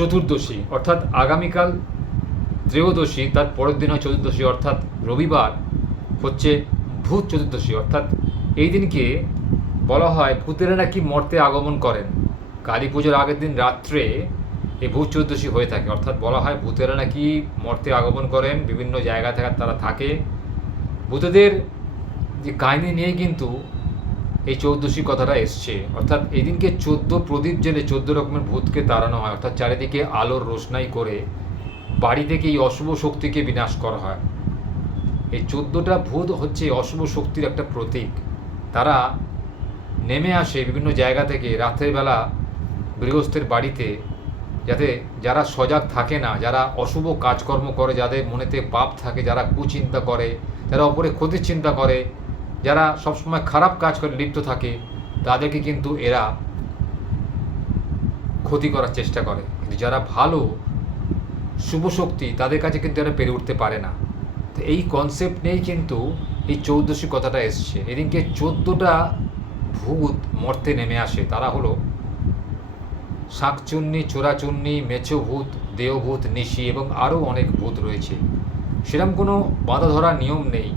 চতুর্দশী, অর্থাৎ আগামীকাল ত্রয়োদশী, তার পরের দিন হয় চতুর্দশী, অর্থাৎ রবিবার হচ্ছে ভূত চতুর্দশী। অর্থাৎ এই দিনকে বলা হয় ভূতেরা নাকি মর্তে আগমন করেন। কালী পুজোর আগের দিন রাত্রে এই ভূত চতুর্দশী হয়ে থাকে। অর্থাৎ বলা হয় ভূতেরা নাকি মর্তে আগমন করেন, বিভিন্ন জায়গা থেকে তারা থাকে। ভূতেদের যে কাহিনী নিয়ে কিন্তু এই চৌদ্দশী কথাটা এসছে। অর্থাৎ এদিনকে চোদ্দ প্রদীপ জেলে চোদ্দ রকমের ভূতকে তাড়ানো হয়। অর্থাৎ চারিদিকে আলোর রোশনাই করে বাড়ি থেকে এই অশুভ শক্তিকে বিনাশ করা হয়। এই চোদ্দোটা ভূত হচ্ছে অশুভ শক্তির একটা প্রতীক। তারা নেমে আসে বিভিন্ন জায়গা থেকে রাতের বেলা গৃহস্থের বাড়িতে যাতে যারা সজাগ থাকে না, যারা অশুভ কাজকর্ম করে, যাদের মনেতে পাপ থাকে, যারা কুচিন্তা করে, যারা অপরে ক্ষতির চিন্তা করে যারা সবসময় খারাপ কাজ করে, লিপ্ত থাকে, তাদেরকে কিন্তু এরা ক্ষতি করার চেষ্টা করে। কিন্তু যারা ভালো, শুভ শক্তি, তাদের কাছে কিন্তু এরা পেরে উঠতে পারে না। তো এই কনসেপ্ট নিয়েই কিন্তু এই চৌদ্দশী কথাটা এসছে। এদিনকে চোদ্দোটা ভূত মর্তে নেমে আসে। তারা হলো শাকচুন্নি, চোরাচুন্নি, মেছো ভূত দেহভূত নিশি এবং আরও অনেক ভূত রয়েছে। সেরকম কোনো বাধা ধরার নিয়ম নেই।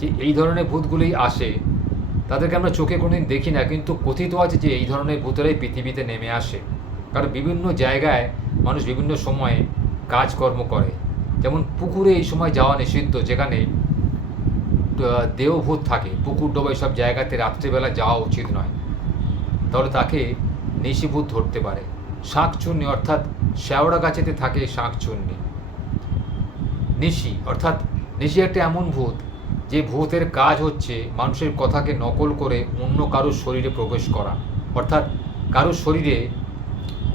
যে এই ধরনের ভূতগুলোই আসে, তাদেরকে আমরা চোখে কোনোদিন দেখি না, কিন্তু কথিত আছে যে এই ধরনের ভূতেরাই পৃথিবীতে নেমে আসে। কারণ বিভিন্ন জায়গায় মানুষ বিভিন্ন সময়ে কাজকর্ম করে। যেমন পুকুরে এই সময় যাওয়া নিষিদ্ধ, যেখানে দেহভূত থাকে। পুকুর ডোবা সব জায়গাতে রাত্রিবেলা যাওয়া উচিত নয়। তাহলে তাকে নিশিভূত ধরতে পারে। শাঁকচুন্নি অর্থাৎ শ্যাওড়া গাছেতে থাকে শাঁকচুন্নি নিশি, অর্থাৎ নিশি একটা এমন ভূত যে ভূতের কাজ হচ্ছে মানুষের কথাকে নকল করে অন্য কারোর শরীরে প্রবেশ করা। অর্থাৎ কারোর শরীরে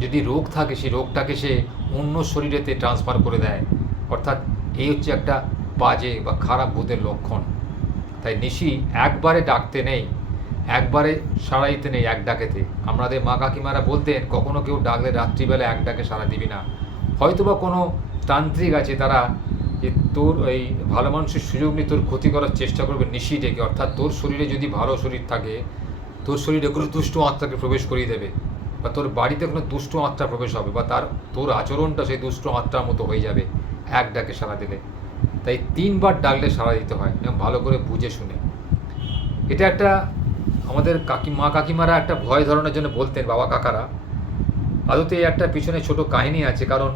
যদি রোগ থাকে, সেই রোগটাকে সে অন্য শরীরেতে ট্রান্সফার করে দেয়। অর্থাৎ এই হচ্ছে একটা বাজে বা খারাপ ভূতের লক্ষণ। তাই নিশি একবারে ডাকতে নেই, একবারে সারাইতে নেই এক ডাকেতে। আমাদের মা কাকিমারা বলতেন, কখনো কেউ ডাকলে রাত্রিবেলা এক ডাকে সারা দিবি না। হয়তোবা কোনো তান্ত্রিক আছে, তারা যে তোর এই ভালো মানুষের সুযোগ নিয়ে তোর ক্ষতি করার চেষ্টা করবে নিশি ডেকে, অর্থাৎ তোর শরীরে যদি ভালো শরীর থাকে, তোর শরীরে কোনো দুষ্ট আত্মাকে প্রবেশ করিয়ে দেবে বা তোর বাড়িতে কোনো দুষ্ট আত্মা প্রবেশ হবে বা তার, তোর আচরণটা সেই দুষ্ট আত্মার মতো হয়ে যাবে এক ডাকে সাড়া দিলে। তাই তিনবার ডাকলে সাড়া দিতে হয় এবং ভালো করে বুঝে শুনে। এটা একটা আমাদের কাকি, মা কাকিমারা একটা ভয় ধরনের জন্য বলতেন, বাবা কাকারা। আদতে একটা পিছনে ছোট কাহিনী আছে, কারণ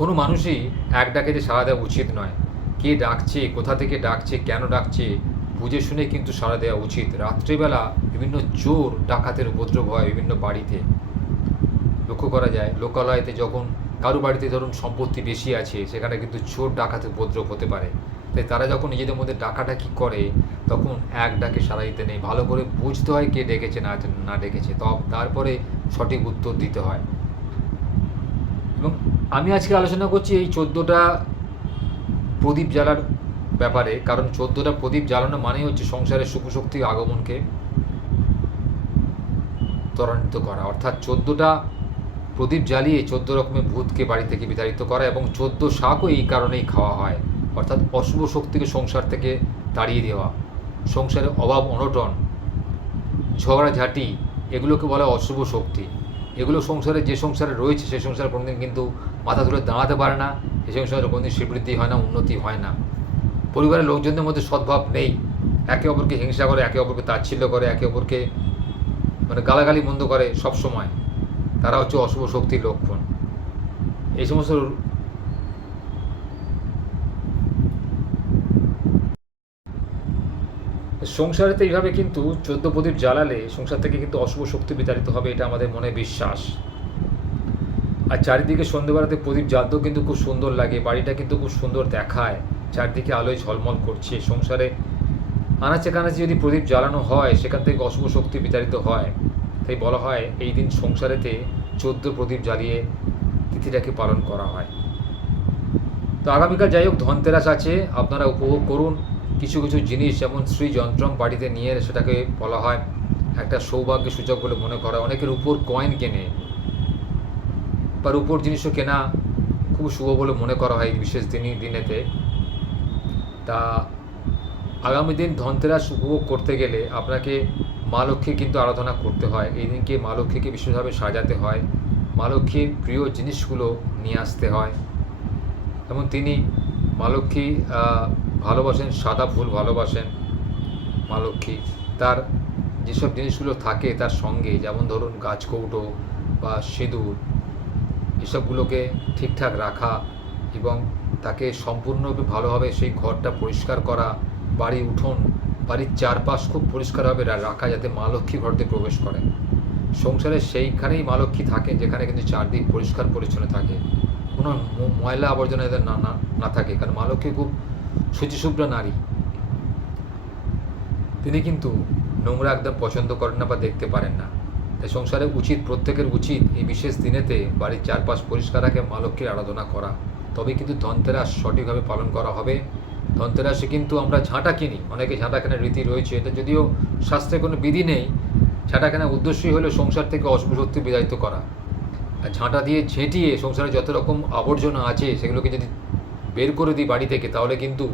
কোনো মানুষই এক ডাকে যে সাড়া দেওয়া উচিত নয়। কে ডাকছে, কোথা থেকে ডাকছে, কেন ডাকছে, বুঝে শুনে কিন্তু সাড়া দেওয়া উচিত। রাত্রিবেলা বিভিন্ন চোর, ডাকাতের উপদ্রব হয় বিভিন্ন বাড়িতে। লক্ষ্য করা যায়, লোকালয়তে যখন কারও বাড়িতে ধরুন সম্পত্তি বেশি আছে, সেখানে কিন্তু চোর, ডাকাতের উপদ্রব হতে পারে। তাই তারা যখন নিজেদের মধ্যে ডাকাডাকি করে, তখন এক ডাকে সাড়া দিতে নেই। ভালো করে বুঝতে হয় কে ডেকেছে না না ডেকেছে। তব তারপরে সঠিক উত্তর দিতে হয়। এবং আমি আজকে আলোচনা করছি এই চোদ্দোটা প্রদীপ জ্বালার ব্যাপারে, কারণ চোদ্দোটা প্রদীপ জ্বালানো মানেই হচ্ছে সংসারের শুভ শক্তির আগমনকে ত্বরান্বিত করা। অর্থাৎ চোদ্দোটা প্রদীপ জ্বালিয়ে চোদ্দ রকমের ভূতকে বাড়ি থেকে বিতাড়িত করা এবং চোদ্দ শাকও এই কারণেই খাওয়া হয়। অর্থাৎ অশুভ শক্তিকে সংসার থেকে তাড়িয়ে দেওয়া, সংসারে অভাব অনটন, ঝগড়াঝাঁটি, এগুলোকে বলা অশুভ শক্তি। এগুলো সংসারে, যে সংসারে রয়েছে, সেই সংসারে কোনোদিন কিন্তু মাথা তুলে দাঁড়াতে পারে না। সেই সংসারে কোনোদিন শ্রীবৃদ্ধি হয় না, উন্নতি হয় না। পরিবারের লোকজনদের মধ্যে সদ্ভাব নেই। একে অপরকে হিংসা করে, একে অপরকে তাচ্ছিল্য করে, একে অপরকে মানে গালাগালি মন্দ করে সব সময় তারা হচ্ছে অশুভ শক্তির লক্ষণ। এই সমস্ত সংসারেতে এইভাবে কিন্তু চোদ্দ প্রদীপ জ্বালালে সংসার থেকে কিন্তু অশুভ শক্তি বিতাড়িত হবে, এটা আমাদের মনে বিশ্বাস। আর চারিদিকে সন্ধ্যেবেলাতে প্রদীপ জ্বালতেও কিন্তু খুব সুন্দর লাগে, বাড়িটা কিন্তু খুব সুন্দর দেখায়, চারদিকে আলোয় ঝলমল করছে, সংসারে আনাচে কানাচে যদি প্রদীপ জ্বালানো হয়, সেখান থেকে অশুভ শক্তি বিতাড়িত হয়। তাই বলা হয়, এই দিন সংসারেতে চোদ্দ প্রদীপ জ্বালিয়ে তিথিটাকে পালন করা হয়। তো আগামীকাল যাই হোক, ধনতেরাস আছে, আপনারা উপভোগ করুন। কিছু কিছু জিনিস, যেমন শ্রী যন্ত্রম বাড়িতে নিয়ে সেটাকে বলা হয় একটা সৌভাগ্য সূচক বলে মনে করা। অনেকের উপর কয়েন কেনে বা উপর জিনিসও কেনা খুব শুভ বলে মনে করা হয় বিশেষ দিনই দিনেতে। তা আগামী দিন ধনতেরাস উপভোগ করতে গেলে আপনাকে মা লক্ষ্মী কিন্তু আরাধনা করতে হয়। এই দিনকে মা লক্ষ্মীকে বিশেষভাবে সাজাতে হয়। মা লক্ষ্মীর প্রিয় জিনিসগুলো নিয়ে আসতে হয়। এবং তিনি মা লক্ষ্মী ভালোবাসেন, সাদা ফুল ভালোবাসেন মা লক্ষ্মী। তার যেসব জিনিসগুলো থাকে তার সঙ্গে, যেমন ধরুন গাছ কৌটো বা সিঁদুর, এসবগুলোকে ঠিকঠাক রাখা এবং তাকে সম্পূর্ণরূপে ভালোভাবে সেই ঘরটা পরিষ্কার করা, বাড়ি উঠোন, বাড়ির চারপাশ খুব পরিষ্কারভাবে রাখা যাতে মা লক্ষ্মী ঘরতে প্রবেশ করে। সংসারে সেইখানেই মা লক্ষ্মী থাকেন, যেখানে কিন্তু চারদিক পরিষ্কার পরিচ্ছন্ন থাকে। কোনো ময়লা আবর্জনা যাতে না না থাকে, কারণ মা লক্ষ্মী খুব শুচিশুভ্র নারী। তিনি কিন্তু নোংরা একদম পছন্দ করেন না বা দেখতে পারেন না। তাই সংসারে উচিত, প্রত্যেকের উচিত এই বিশেষ দিনেতে বাড়ির চারপাশ পরিষ্কার রাখে, মা লক্ষ্মীর আরাধনা করা। তবে কিন্তু ধনতেরাস সঠিকভাবে পালন করা হবে। ধনতেরাসে কিন্তু আমরা ঝাঁটা কিনি। অনেকে ঝাঁটা কেনার রীতি রয়েছে। এটা যদিও শাস্ত্রে কোনো বিধি নেই। ঝাঁটা কেনার উদ্দেশ্যই হলো সংসার থেকে অশুভ শক্তি বিদায়িত করা। আর ঝাঁটা দিয়ে ঝেঁটিয়ে সংসারে যত রকম আবর্জনা আছে, সেগুলোকে যদি বের করে দিই বাড়ি থেকে, তাহলে কিন্তু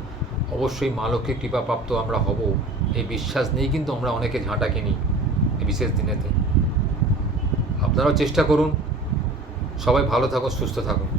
অবশ্যই মা লক্ষ্মীর কৃপাপ্রাপ্ত আমরা হব। এই বিশ্বাস নিয়েই কিন্তু আমরা অনেকে ঝাঁটা কিনি এই বিশেষ দিনেতে। আপনারাও চেষ্টা করুন। সবাই ভালো থাকুন, সুস্থ থাকুন।